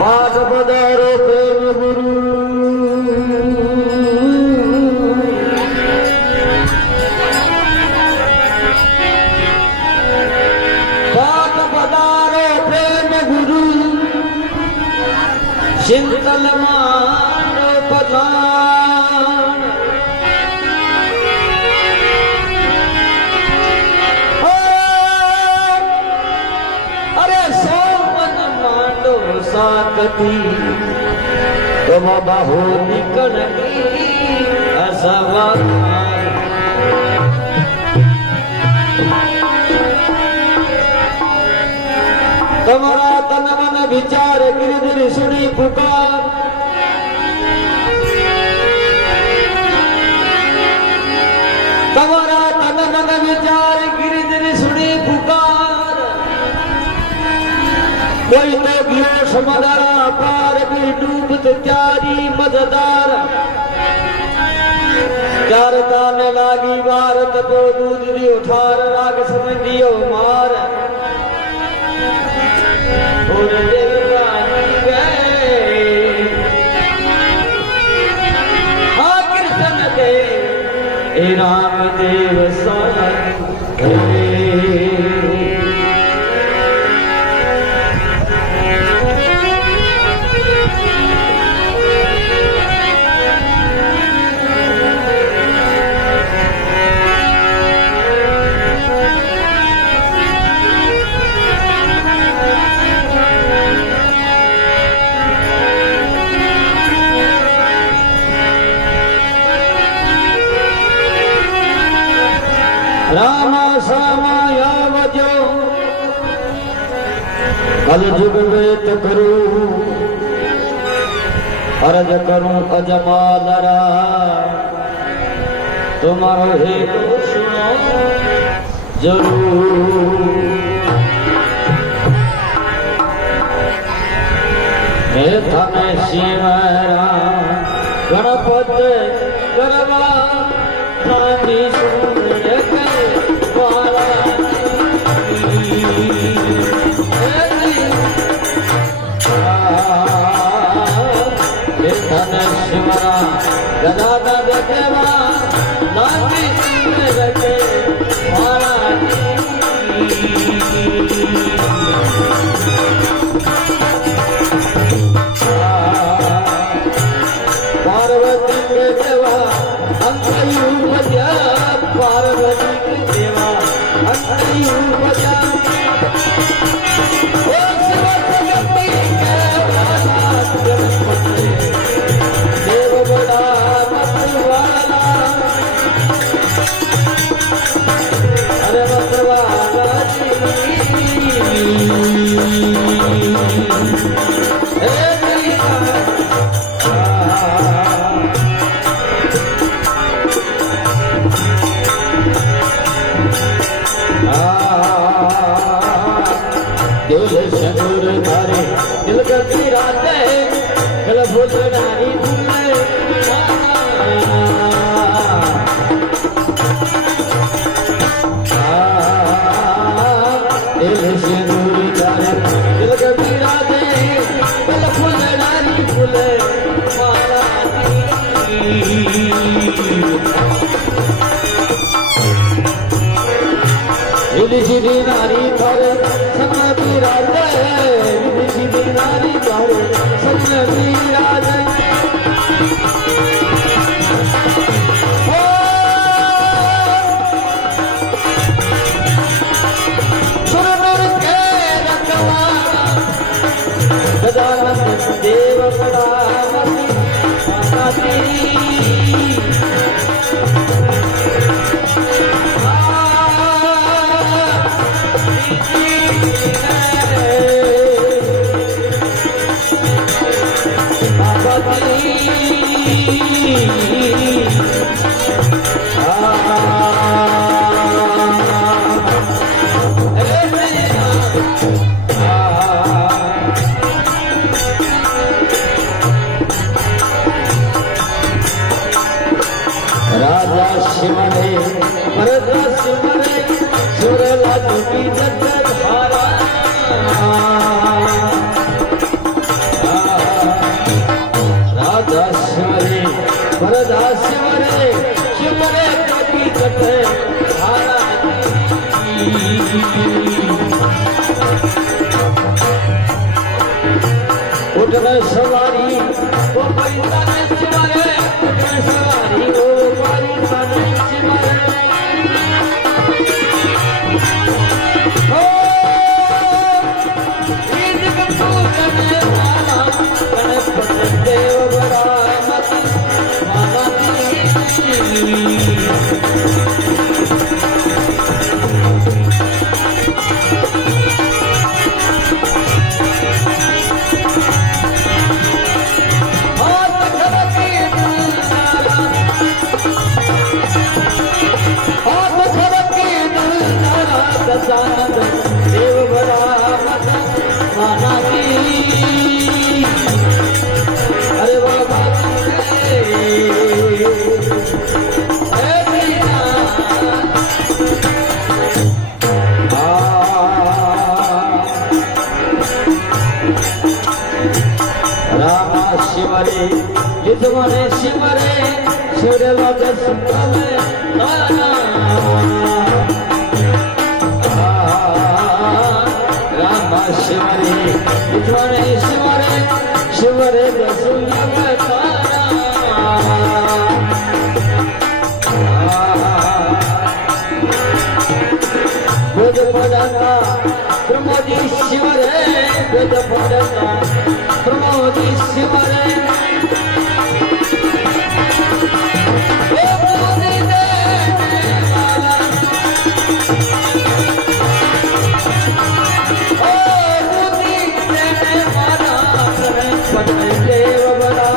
बाग बदारो प्रेम गुरु बाग बदारो प्रेम गुरु शीतल मान पधान अरे सोमन मांडो साकती तुम बाहु निकलगी असवार तुम्हारा तन मन विचार गिरधर सुनी पुकार तुम्हारा तन मन विचार गिरधर सुनी पुकार कोई तो गियो समदारा पार भी डूबत त्यारी मददार चार तान लागी भारत को दूध दियो ठार राग समझ दियो मार और देवरानी गए हाँ कृष्ण दे राम देव सा रामा सामाया वजो कल जुग वेत करूं अर्ज करूं अजमालरा तुम्हारो हेतु सुनो जरूर हे थने शिवरा गणपत करवा थानी सुन गदा देवा नाती रखे पार्वती के देवा अंतयु बजा पार्वती के देवा अंतयु बजा दिल करती राते कल भूतनारी भूले दिल से दूरी जाने दिल करती राते कल भूतनारी भूले सीधी नारी पर समाधि राजे सीधी नारी पर समाधि राजे सुरनर के रखवाला गजानन देव बड़ा मती Bye. सुरला की जगधारा राजा शिवरे वरदा शिवरे शिवरे कपी जगधारा उठने सवारी वो पैसा नहीं चिमारे उठने सवारी वो पैसा नहीं चिमारे ओ ईद कपूर करने वाला गणपति देव बड़ा मत माना दशानंद देव बड़ा माना की अरे बाबा रामा शिवरे युद्धमने शिवरे शिवरेला दर्शनले नाना शिवरे विद्वाने शिवरे शिवरे दसुल्य तारा वेद पढ़ना प्रमोदी शिवरे वेद पढ़ना प्रमोदी शिवरे देव बड़ा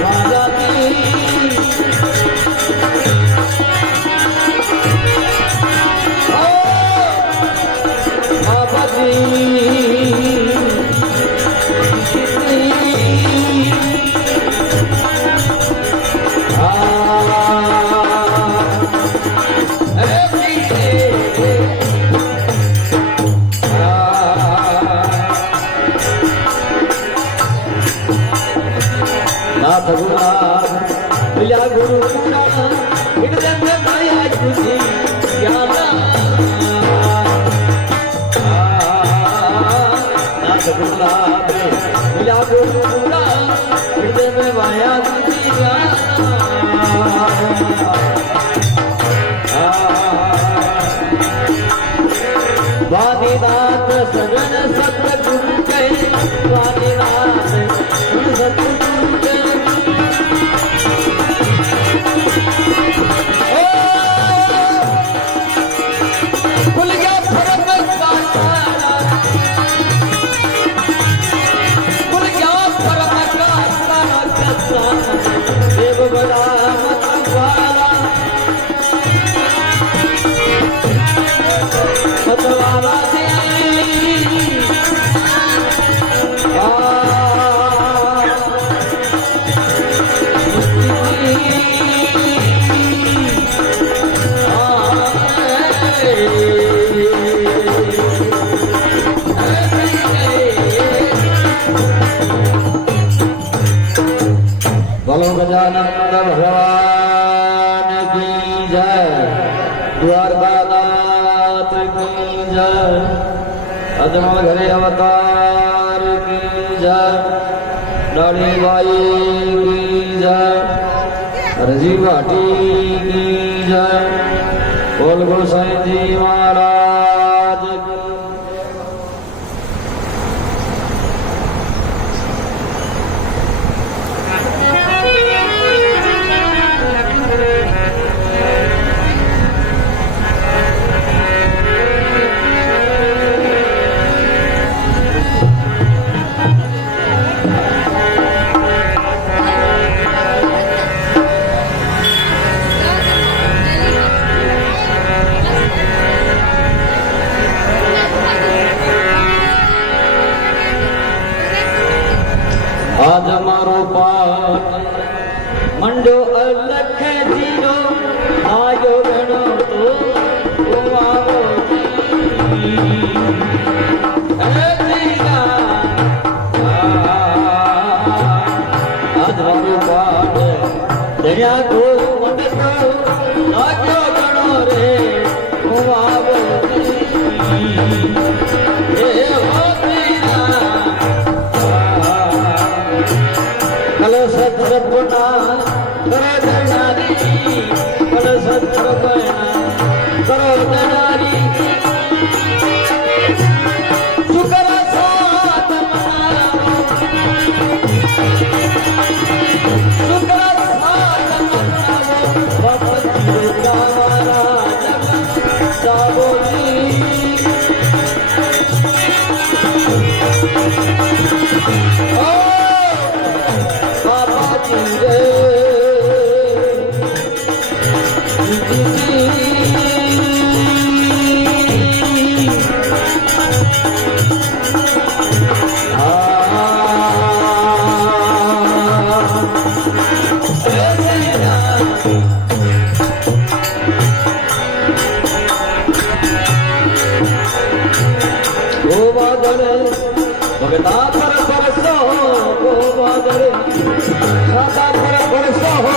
राजा की बाबा जी मिला गुरु हृदय में माया तुझी ज्ञाना मिला गुरु हृदय में माया तुझी ज्ञाना वादीनाथ सजन सतगुरु के वादीनाथ सतगुरु के देव बड़ा मतवाला मतवाला बोलो गजानंद भगवान की जय द्वारकानाथ की जय अजमल घरे अवतार की जय डाली बाई की जय रजी भाटी की जय बोल गोसाई जी महाराज की હે દીના આજ મારું પાટ દરિયા તો મને નાખ્યો ગણો રે હું આવતી હે કલ સત્સપના કરો દનારી કલ સત્સપના કરો દનારી શુકર સાત મનાવો શુકર સાત મનાવો બાપજી તમારા જગત સાબોજી ભગતા પર પરસો ગોવાદર સાદા પર પરસો